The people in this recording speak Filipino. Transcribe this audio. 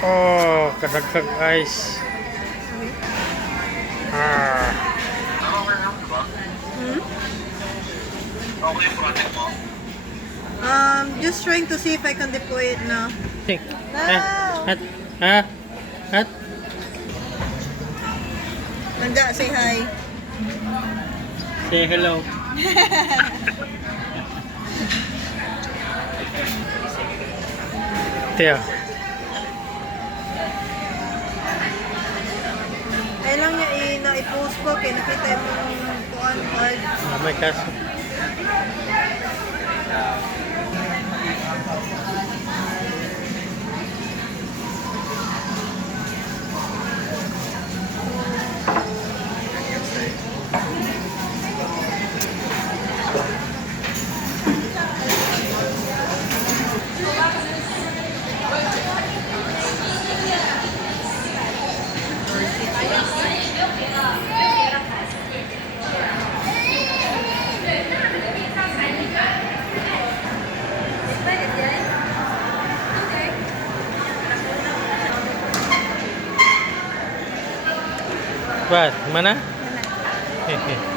Oh, kadagkag ice. Ah. Hmm? Okay yung project mo? Just trying to see if I can deploy it now. Hat. Ha? Hat. Manda, say hi. Say hello. Tiyo. Ay lang niya i-post ko kaya nakita mo yung kuan card. May kaso. Ba, mana? Wala.